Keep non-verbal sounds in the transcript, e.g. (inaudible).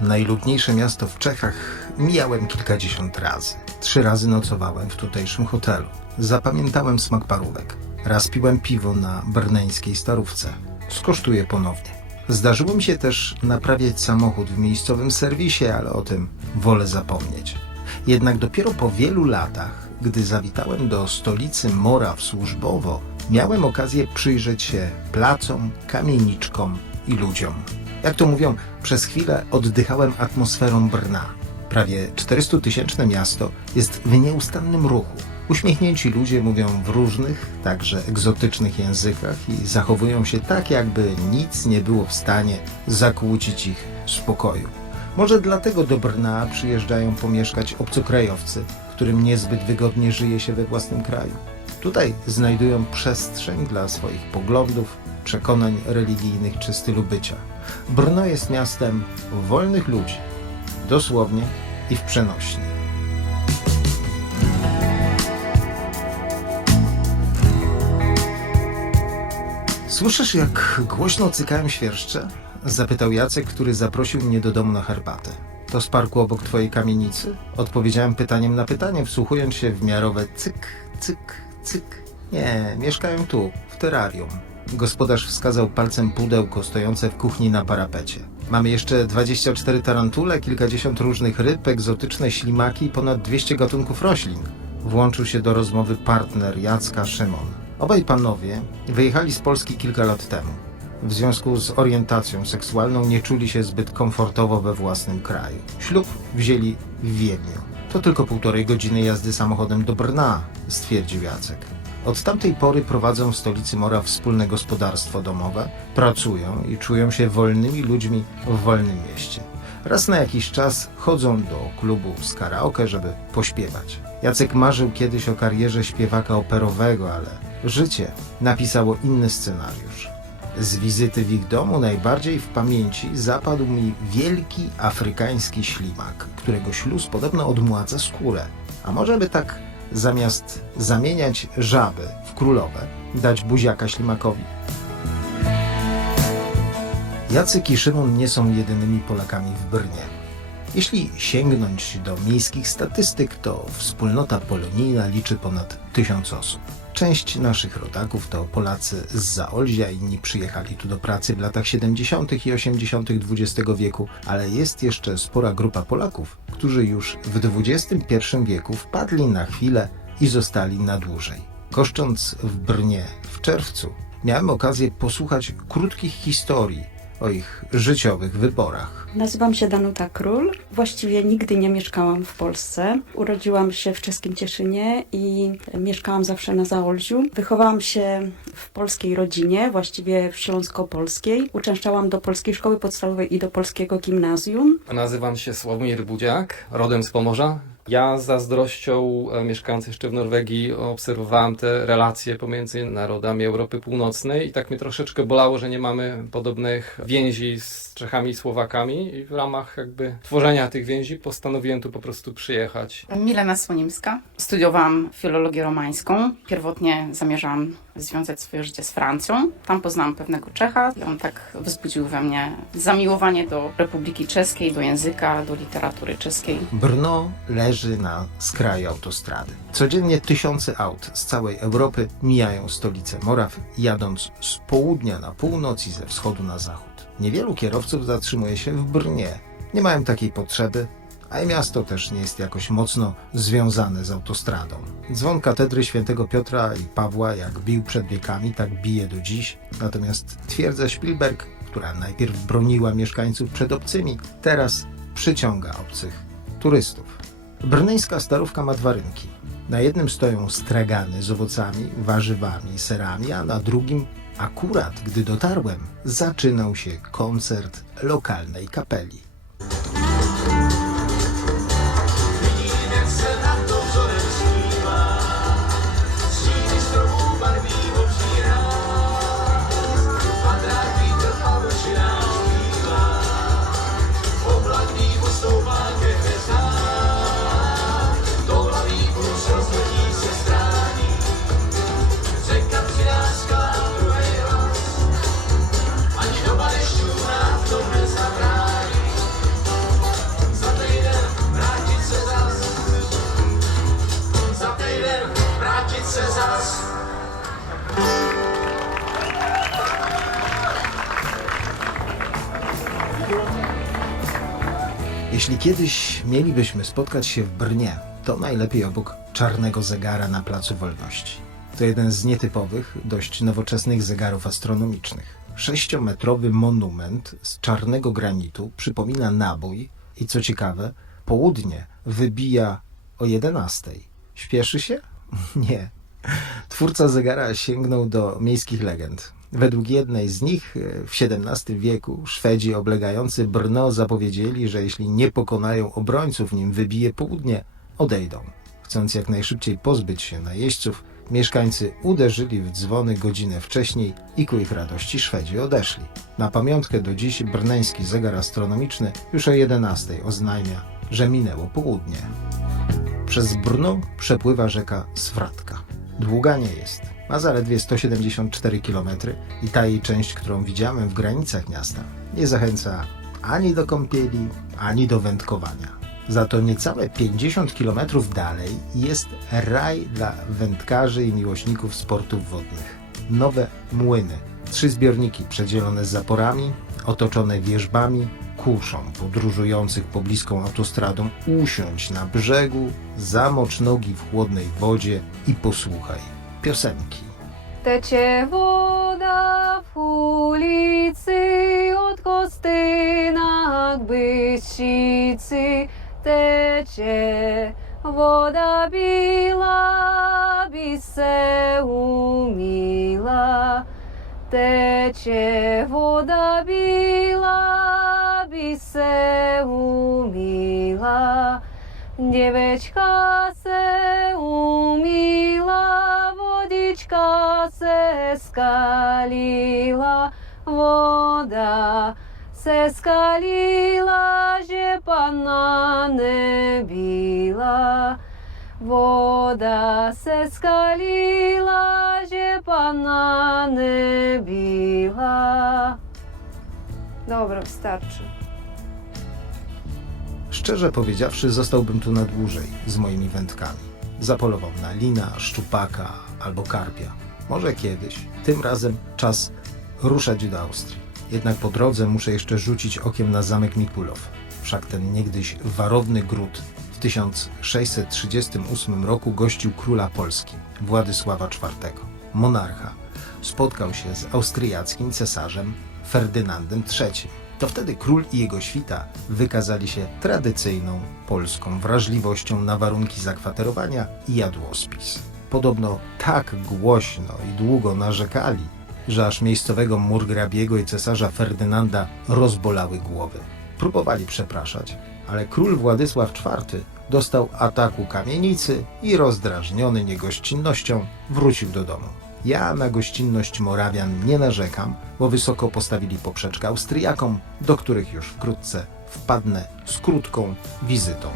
Najludniejsze miasto w Czechach mijałem kilkadziesiąt razy. Trzy razy nocowałem w tutejszym hotelu. Zapamiętałem smak parówek. Raz piłem piwo na brneńskiej starówce. Skosztuję ponownie. Zdarzyło mi się też naprawiać samochód w miejscowym serwisie, ale o tym wolę zapomnieć. Jednak dopiero po wielu latach, gdy zawitałem do stolicy Moraw służbowo, miałem okazję przyjrzeć się placom, kamieniczkom i ludziom. Jak to mówią, przez chwilę oddychałem atmosferą Brna. Prawie 400-tysięczne miasto jest w nieustannym ruchu. Uśmiechnięci ludzie mówią w różnych, także egzotycznych językach i zachowują się tak, jakby nic nie było w stanie zakłócić ich spokoju. Może dlatego do Brna przyjeżdżają pomieszkać obcokrajowcy, którym niezbyt wygodnie żyje się we własnym kraju. Tutaj znajdują przestrzeń dla swoich poglądów, przekonań religijnych czy stylu bycia. Brno jest miastem wolnych ludzi, dosłownie i w przenośni. Słyszysz, jak głośno cykają świerszcze? Zapytał Jacek, który zaprosił mnie do domu na herbatę. To z parku obok twojej kamienicy? Odpowiedziałem pytaniem na pytanie, wsłuchując się w miarowe cyk, cyk, cyk. Nie, mieszkają tu, w terrarium. Gospodarz wskazał palcem pudełko stojące w kuchni na parapecie. Mamy jeszcze 24 tarantule, kilkadziesiąt różnych ryb, egzotyczne ślimaki i ponad 200 gatunków roślin. Włączył się do rozmowy partner Jacka Szymon. Obaj panowie wyjechali z Polski kilka lat temu. W związku z orientacją seksualną nie czuli się zbyt komfortowo we własnym kraju. Ślub wzięli w Wiedniu. To tylko półtorej godziny jazdy samochodem do Brna, stwierdził Jacek. Od tamtej pory prowadzą w stolicy Mora wspólne gospodarstwo domowe, pracują i czują się wolnymi ludźmi w wolnym mieście. Raz na jakiś czas chodzą do klubu z karaoke, żeby pośpiewać. Jacek marzył kiedyś o karierze śpiewaka operowego, ale życie napisało inny scenariusz. Z wizyty w ich domu najbardziej w pamięci zapadł mi wielki afrykański ślimak, którego śluz podobno odmładza skórę. A może by tak zamiast zamieniać żaby w królowe, dać buziaka ślimakowi? Jacek i Szymon nie są jedynymi Polakami w Brnie. Jeśli sięgnąć do miejskich statystyk, to wspólnota polonijna liczy ponad tysiąc osób. Część naszych rodaków to Polacy z Zaolzia, inni przyjechali tu do pracy w latach 70. i 80. XX wieku, ale jest jeszcze spora grupa Polaków, którzy już w XXI wieku wpadli na chwilę i zostali na dłużej. Goszcząc w Brnie w czerwcu, miałem okazję posłuchać krótkich historii o ich życiowych wyborach. Nazywam się Danuta Król. Właściwie nigdy nie mieszkałam w Polsce. Urodziłam się w czeskim Cieszynie i mieszkałam zawsze na Zaolziu. Wychowałam się w polskiej rodzinie, właściwie w śląsko-polskiej. Uczęszczałam do polskiej szkoły podstawowej i do polskiego gimnazjum. Nazywam się Sławomir Budziak, rodem z Pomorza. Ja z zazdrością, e, mieszkając jeszcze w Norwegii, obserwowałem te relacje pomiędzy narodami Europy Północnej i tak mnie troszeczkę bolało, że nie mamy podobnych więzi z Czechami i Słowakami i w ramach jakby tworzenia tych więzi postanowiłem tu po prostu przyjechać. Milena Słonimska. Studiowałam filologię romańską. Pierwotnie zamierzałam związać swoje życie z Francją. Tam poznałam pewnego Czecha i on tak wzbudził we mnie zamiłowanie do Republiki Czeskiej, do języka, do literatury czeskiej. Brno leży na skraju autostrady. Codziennie tysiące aut z całej Europy mijają stolicę Moraw, jadąc z południa na północ i ze wschodu na zachód. Niewielu kierowców zatrzymuje się w Brnie. Nie mają takiej potrzeby, a miasto też nie jest jakoś mocno związane z autostradą. Dzwon katedry świętego Piotra i Pawła, jak bił przed wiekami, tak bije do dziś. Natomiast twierdza Spielberg, która najpierw broniła mieszkańców przed obcymi, teraz przyciąga obcych turystów. Brnyńska starówka ma dwa rynki. Na jednym stoją stragany z owocami, warzywami, serami, a na drugim, akurat gdy dotarłem, zaczynał się koncert lokalnej kapeli. Jeśli kiedyś mielibyśmy spotkać się w Brnie, to najlepiej obok czarnego zegara na Placu Wolności. To jeden z nietypowych, dość nowoczesnych zegarów astronomicznych. Sześciometrowy monument z czarnego granitu przypomina nabój i co ciekawe, południe wybija o 11. Śpieszy się? (laughs) Nie. Twórca zegara sięgnął do miejskich legend. Według jednej z nich e, w XVII wieku Szwedzi oblegający Brno zapowiedzieli, że jeśli nie pokonają obrońców, nim wybije południe, odejdą. Chcąc jak najszybciej pozbyć się najeźdźców, mieszkańcy uderzyli w dzwony godzinę wcześniej i ku ich radości Szwedzi odeszli. Na pamiątkę do dziś brneński zegar astronomiczny już o 11 oznajmia, że minęło południe. Przez Brno przepływa rzeka Swratka. Długa nie jest. Ma zaledwie 174 km i ta jej część, którą widziałem w granicach miasta, nie zachęca ani do kąpieli, ani do wędkowania. Za to niecałe 50 km dalej jest raj dla wędkarzy i miłośników sportów wodnych. Nowe młyny. Trzy zbiorniki przedzielone zaporami, otoczone wieżbami, kuszą podróżujących pobliską autostradą usiąść na brzegu, zamocz nogi w chłodnej wodzie i posłuchaj piosenki. Тече вода в ulicy od kostynach byścicy. Тече вода біла, бісе уміла. Тече вода біла, бісе уміла. Дівечка се уміла, водичка се скаліла, вода се скаліла, же пана не біла. Вода се скаліла, же пана не біла. Dobra, wystarczy. Szczerze powiedziawszy, zostałbym tu na dłużej z moimi wędkami. Zapolował na lina, szczupaka albo karpia. Może kiedyś. Tym razem czas ruszać do Austrii. Jednak po drodze muszę jeszcze rzucić okiem na zamek Mikulow. Wszak ten niegdyś warowny gród w 1638 roku gościł króla Polski, Władysława IV. Monarcha spotkał się z austriackim cesarzem Ferdynandem III. To wtedy król i jego świta wykazali się tradycyjną polską wrażliwością na warunki zakwaterowania i jadłospis. Podobno tak głośno i długo narzekali, że aż miejscowego murgrabiego i cesarza Ferdynanda rozbolały głowy. Próbowali przepraszać, ale król Władysław IV dostał ataku kamienicy i rozdrażniony niegościnnością wrócił do domu. Ja na gościnność Morawian nie narzekam, bo wysoko postawili poprzeczkę Austriakom, do których już wkrótce wpadnę z krótką wizytą.